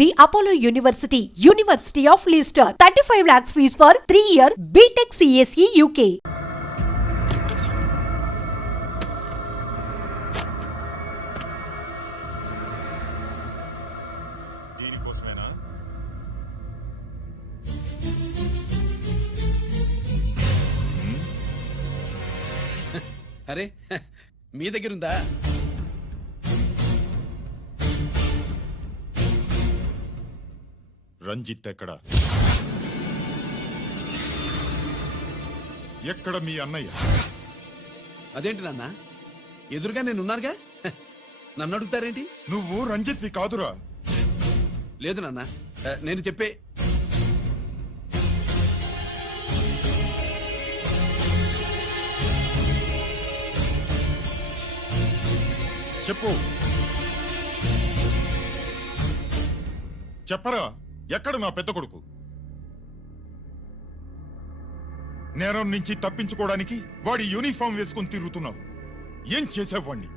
The Apollo University, University of Leicester. 35 lakhs fees for 3-year BTech CSE UK. దీనికోసమేనా? అరే మీ దగ్గర ఉందా? రంజిత్ ఎక్కడ? ఎక్కడ మీ అన్నయ్య? అదేంటి నాన్న, ఎదురుగా నేనున్నానుగా, నన్ను అడుగుతారేంటి? నువ్వు రంజిత్వి కాదురా. లేదు నాన్న, నేను చెప్పే చెప్పు. చెప్పరా, ఎక్కడ నా పెద్ద కొడుకు? నేరం నుంచి తప్పించుకోవడానికి వాడి యూనిఫామ్ వేసుకుని తిరుగుతున్నావు. ఏం చేసావు వాణ్ణి?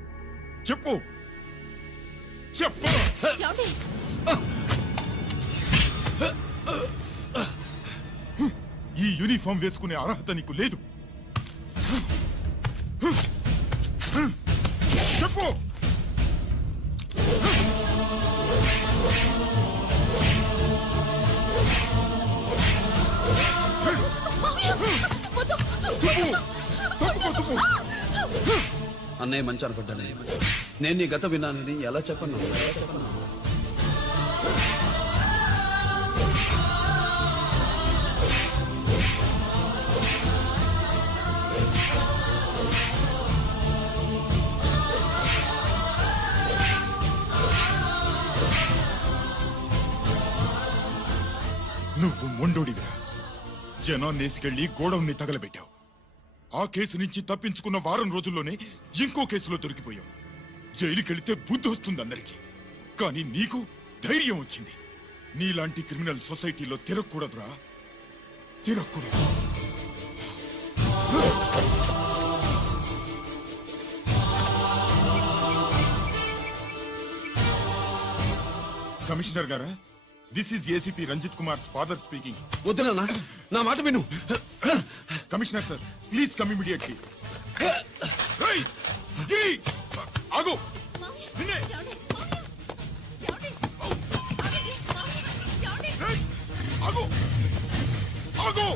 చెప్పు చెప్పు. ఈ యూనిఫామ్ వేసుకునే అర్హత నీకు లేదు. చెప్పు. అన్నయ్య మంచి అనుకుంటాను. నేను నీ గత విన్నానని ఎలా చెప్పను? నువ్వు మొండోడివిరా. జనాన్నేసుకెళ్లి గోడౌన్ని తగలబెట్టావు. ఆ కేసు నుంచి తప్పించుకున్న వారం రోజుల్లోనే ఇంకో కేసులో దొరికిపోయావు. జైలుకెళ్తే బుద్ధి వస్తుంది అందరికీ, కానీ నీకు ధైర్యం వచ్చింది. నీలాంటి క్రిమినల్ సొసైటీలో తిరగకూడదురా, తిరగకూడదు. కమిషనర్ గారా, this is ACP Ranjith Kumar father speaking. వద్దు నాన్న, నా మాట విను. Commissioner sir, please come immediately. Giri, ఆగు. నిన్నే. ఆగు, ఆగు.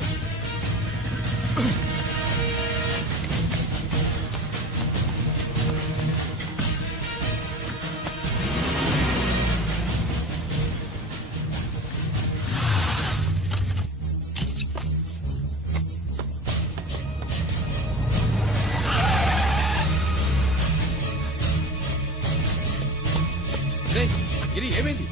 గిరి, ఏమైంది?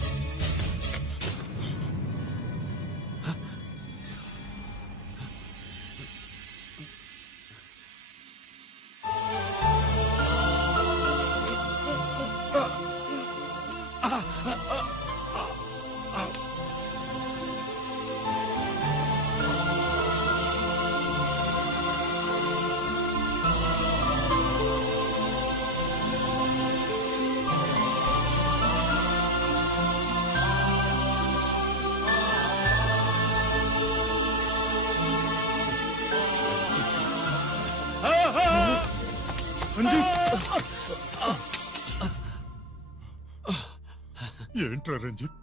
ఏంట్రా రంజిత్,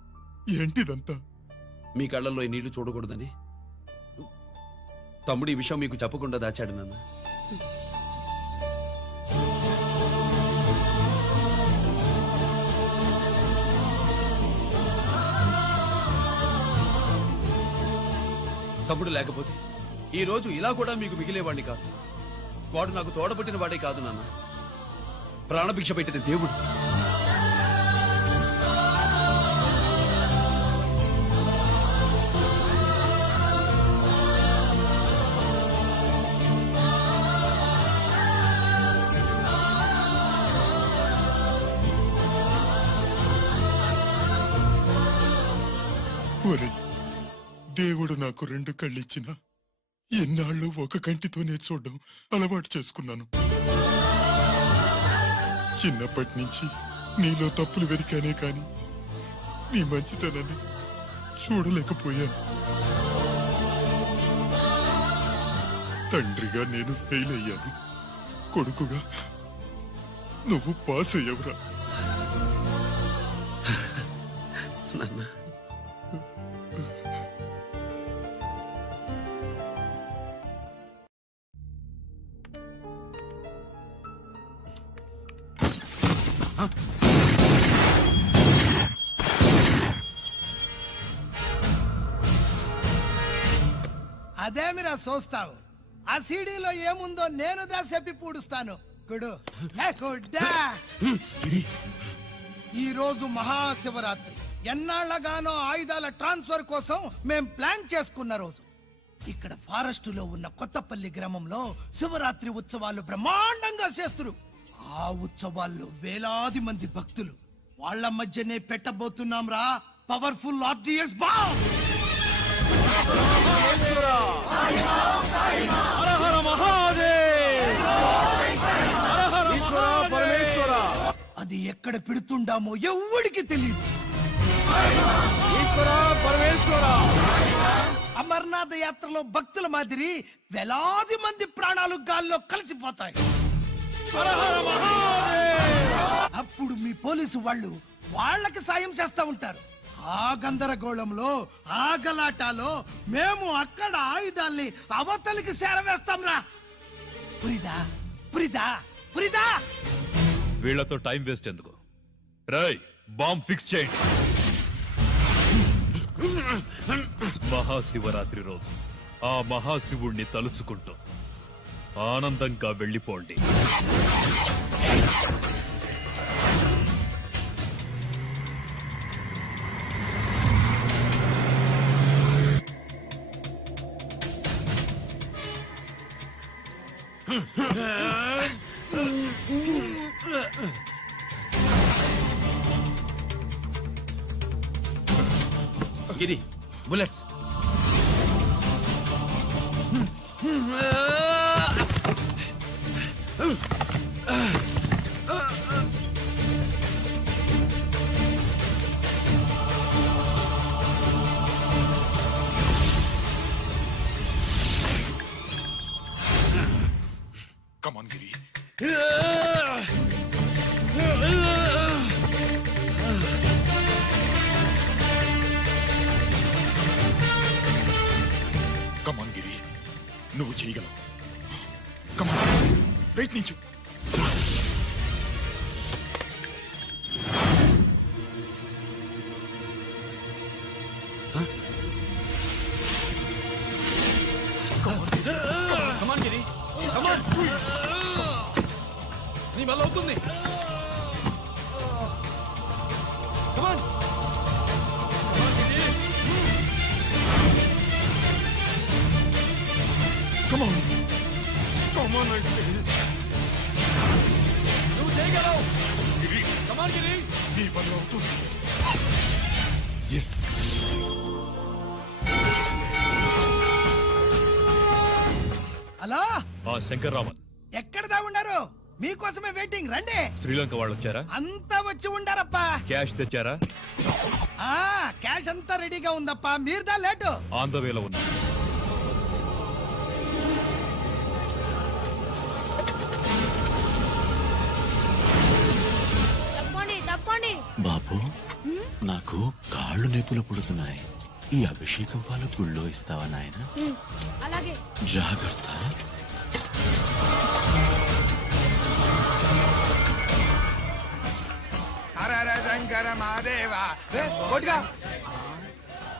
ఏంటిదంతా? మీ కళ్ళల్లో ఈ నీళ్లు చూడకూడదని తమ్ముడు ఈ విషయం మీకు చెప్పకుండా దాచాడు నాన్న. తమ్ముడు లేకపోతే ఈ రోజు ఇలా కూడా మీకు మిగిలేవాడిని కాదు. వాడు నాకు తోడబుట్టిన వాడే కాదు నాన్న, ప్రాణభిక్ష పెట్టిన దేవుడు. ఒరే, దేవుడు నాకు 2 కళ్ళిచ్చిన ఎన్నాళ్ళు ఒక కంటితోనే చూడడం అలవాటు చేసుకున్నాను. చిన్నప్పటి నుంచి నీలో తప్పులు వెతికానే కాని మీ మంచితనాన్ని చూడలేకపోయాను. తండ్రిగా నేను ఫెయిల్ అయ్యాను. కొడుకుగా నువ్వు పాస్ అయ్యవురా. నాన్న అదేమిరా చూస్తావు? ఆ సీడీలో ఏముందో నేను చెప్పి పూడుస్తాను. గుడు గుడ్డా. ఈ రోజు మహాశివరాత్రి. ఎన్నాళ్లగానో ఆయుధాల ట్రాన్స్ఫర్ కోసం మేం ప్లాన్ చేసుకున్న రోజు. ఇక్కడ ఫారెస్ట్ లో ఉన్న కొత్తపల్లి గ్రామంలో శివరాత్రి ఉత్సవాలు బ్రహ్మాండంగా చేస్తురు. ఆ ఉత్సవాల్లో వేలాది మంది భక్తులు. వాళ్ళ మధ్యనే పెట్టబోతున్నాం రా పవర్ఫుల్ ఆర్డిఎస్ బాంబ్. అది ఎక్కడ పెడుతుండామో ఎవ్వడికి తెలియదు. అమర్నాథ్ యాత్రలో భక్తుల మాదిరి వేలాది మంది ప్రాణాలు గాల్లో కలిసిపోతాయి. అప్పుడు మీ పోలీసు వాళ్ళు వాళ్ళకి సాయం చేస్తా ఉంటారు. ఆ గందరగోళంలో ఆ గలాటాలో మేము అక్కడ ఆయుధాల్ని అవతలికి చేరవేస్తాం రా. పురిదా పురిదా పురిదా. వీళ్లతో టైం వేస్ట్ ఎందుకు? రై బాంబ్ ఫిక్స్ చేయండి. మహాశివరాత్రి రోజు ఆ మహాశివుణ్ణి తలుచుకుంటూ ఆనందంగా వెళ్ళిపోండి. గిరి బుల్లెట్స్. కమాన్ గిరి. కమాన్ గిరి, నువ్వు చేయగలవు. కమాన్, ప్రయత్నించు. కమాన్ గిరి, కమాన్. నీ వల్ల అవుతుంది. కమాన్. Come on. Come on, I say. నువ్వు చేయగలవు. గిరి, కమాన్ గిరి. నీ వల్ల అవుతుంది. ఎస్. హలో, ఆ శంకర్రామన్ ఎక్కడ దాగుండారు? మీకోసమే వెయిటింగ్. రండి. శ్రీలంక వాళ్ళు వచ్చారా? అంతా వచ్చి ఉండారప్పా. క్యాష్ తెచ్చారా? ఆ క్యాష్ అంతా రెడీగా ఉందప్పా. మీరుదా లేటు. ఆన్ ద వేలో ఉన్నా. తప్పండి తప్పండి. బాబు, నాకు కాళ్ళు నొప్పులు పుడుతున్నాయి. ఈ అభిషేకం పాలు గుళ్ళో ఇస్తావా నాయన? అలాగే. జాగ్రత్త.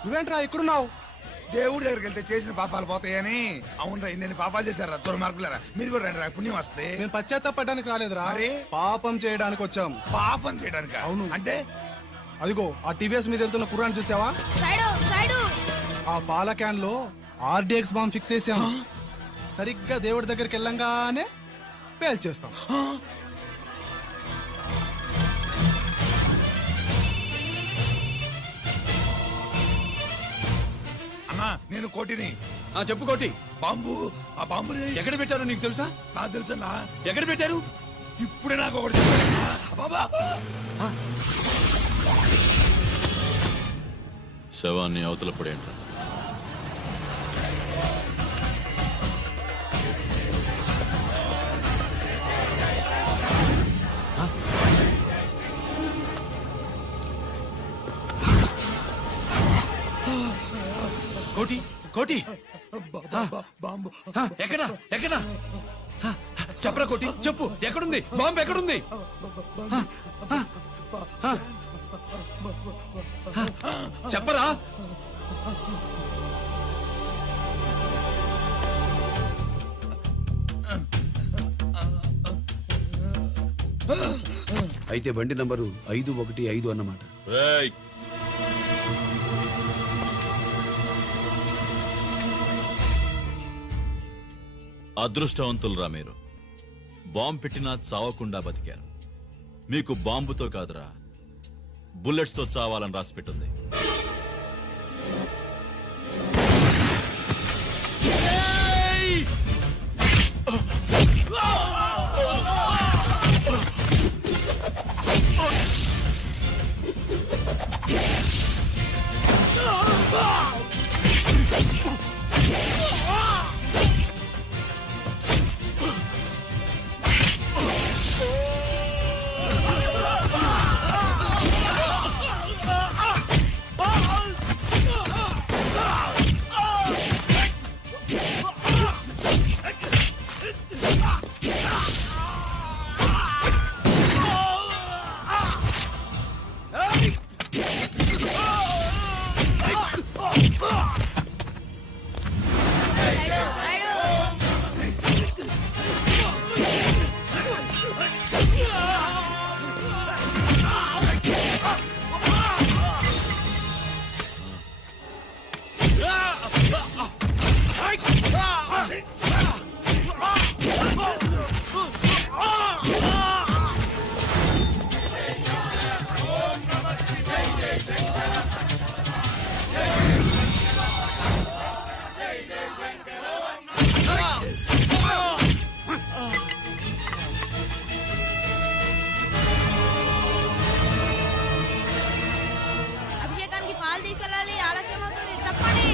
నువ్వేంట్రా ఇక్కడున్నావు? దేవుడి దగ్గరికి వెళ్తే చేసిన పాపాలు పోతాయని. అవునరా, ఇన్ని పాపాలు చేశారా దుర్మార్గులారా. మీరు కూడా రండి రా, పుణ్యం వస్తే. నేను పశ్చాత్తాపడడానికి రాలేదురా, మరి? పాపం చేయడానికి వచ్చాం. పాపం చేయడానికి? అవును. అంటే అదిగో ఆ టీవీఎస్ మీద వెళ్తున్న కుర్రాన్ని చూసావా? Side side. ఆ పాల క్యాన్ లో ఆర్డిఎక్స్ బాంబ్ ఫిక్స్ చేసాం. సరిగ్గా దేవుడి దగ్గరికి వెళ్ళంగానే పేల్చేస్తాం. అన్నా, నేను కోటిని. చెప్పు కోటి. బాంబు, ఆ బాంబుని ఎక్కడ పెట్టారో నీకు తెలుసా? నాకు తెలుసన్నా. ఎక్కడ పెట్టారు? ఇప్పుడే నాకు ఒకటి చెప్పారన్నా. బాబా, శవాన్ని అవతల పడేంట్రా. కోటి కోటి బాంబు ఎక్కడా ఎక్కడా చెప్పరా కోటి చెప్పు ఎక్కడుంది బాంబు ఎక్కడుంది చెప్పరా అయితే బండి నంబరు 515 అన్నమాట. రేయ్, అదృష్టవంతులరా మీరు. బాంబు పెట్టినా చావకుండా బతికారు. మీకు బాంబుతో కాదురా, బుల్లెట్స్ తో చావాలని రాసి పెట్టింది. అభిషేకానికి పాలు తీసుకెళ్ళాలి, ఆలస్యం అవుతుంది, తప్పండి.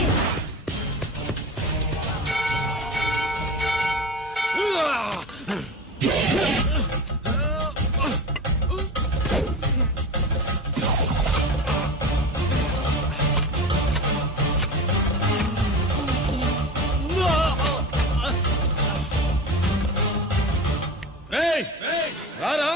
రారా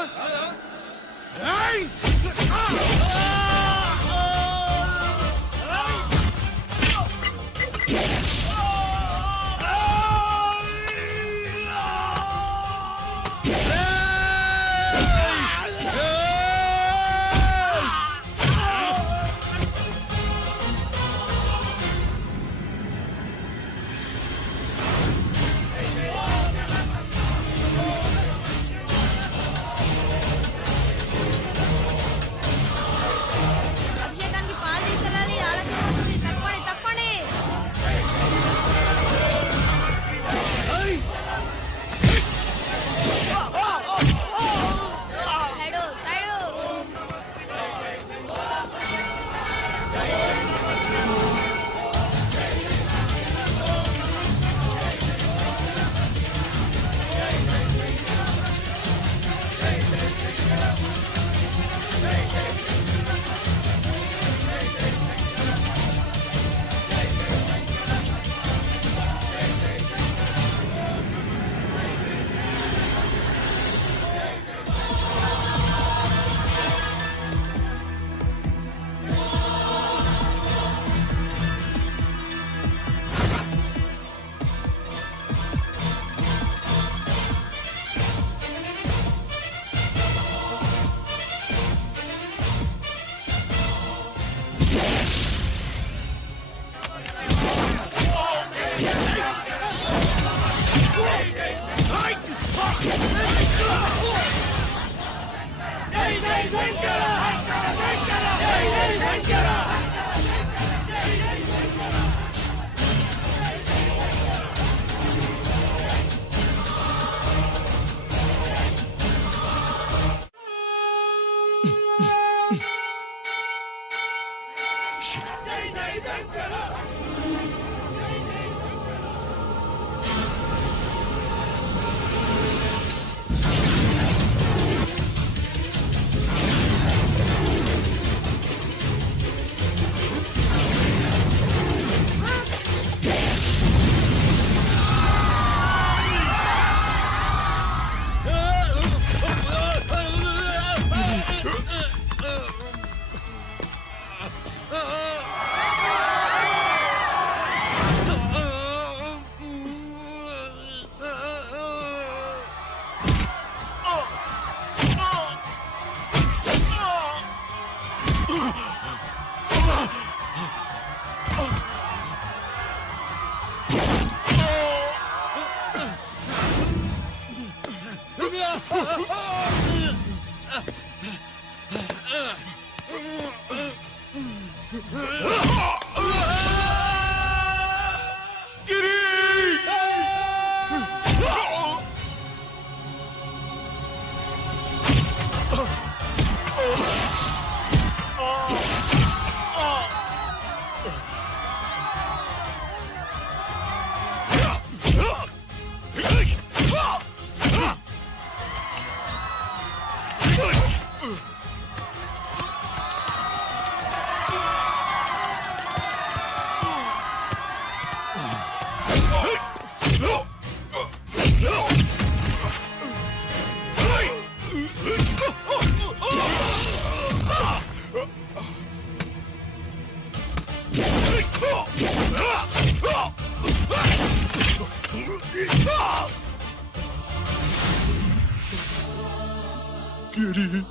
గిరి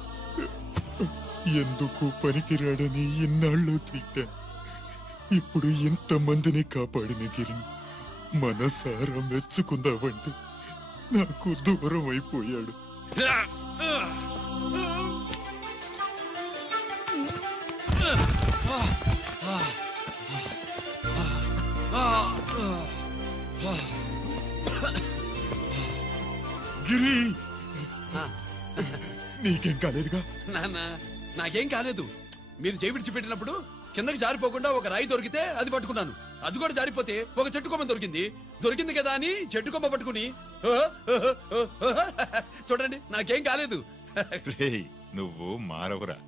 ఎందుకు పనికిరాడని ఇన్నాళ్ళు తిట్టా. ఇప్పుడు ఇంతమందిని కాపాడిన గిరి మనసారా మెచ్చుకుందామంటే నాకు దూరం అయిపోయాడు. గిరి నీకేం కాలేదుగా? నాన్న నాకేం కాలేదు. మీరు చేయి విడిచిపెట్టినప్పుడు కిందకి జారిపోకుండా ఒక రాయి దొరికితే అది పట్టుకున్నాను. అది కూడా జారిపోతే ఒక చెట్టు కొమ్మ దొరికింది కదా అని చెట్టు కొమ్మ పట్టుకుని చూడండి నాకేం కాలేదు. రేయ్, నువ్వు మారవురా.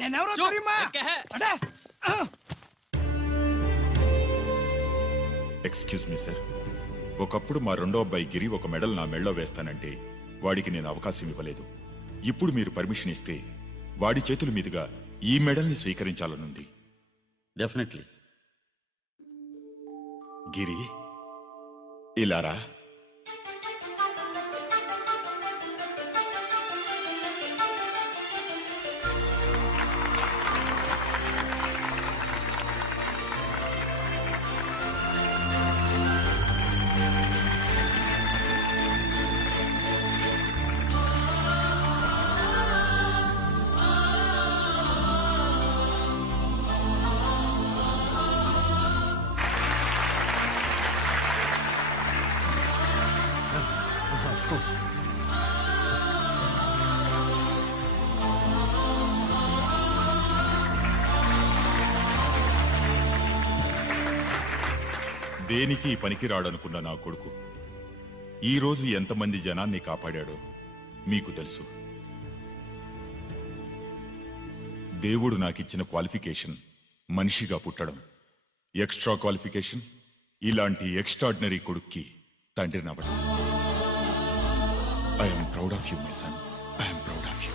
నేనెవరో తెలియమా? అడే! ఎక్స్క్యూజ్ మీ సార్, ఒకప్పుడు మా రెండో అబ్బాయి గిరి ఒక మెడల్ నా మెడలో వేస్తానంటే వాడికి నేను అవకాశం ఇవ్వలేదు. ఇప్పుడు మీరు పర్మిషన్ ఇస్తే వాడి చేతుల మీదుగా ఈ మెడల్ని స్వీకరించాలనుంది. డెఫినెట్లీ. గిరి ఇలారా. దేనికి పనికిరాడనుకున్న నా కొడుకు ఈ రోజు ఎంతమంది జనాన్ని కాపాడాడో మీకు తెలుసు. దేవుడు నాకిచ్చిన క్వాలిఫికేషన్ మనిషిగా పుట్టడం, ఎక్స్ట్రా క్వాలిఫికేషన్ ఇలాంటి ఎక్స్ట్రాడినరీ కొడుక్కి తండ్రినవ్వడం. I'm proud of you my son, I'm proud of you.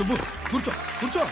Subbu కూర్చో కూర్చో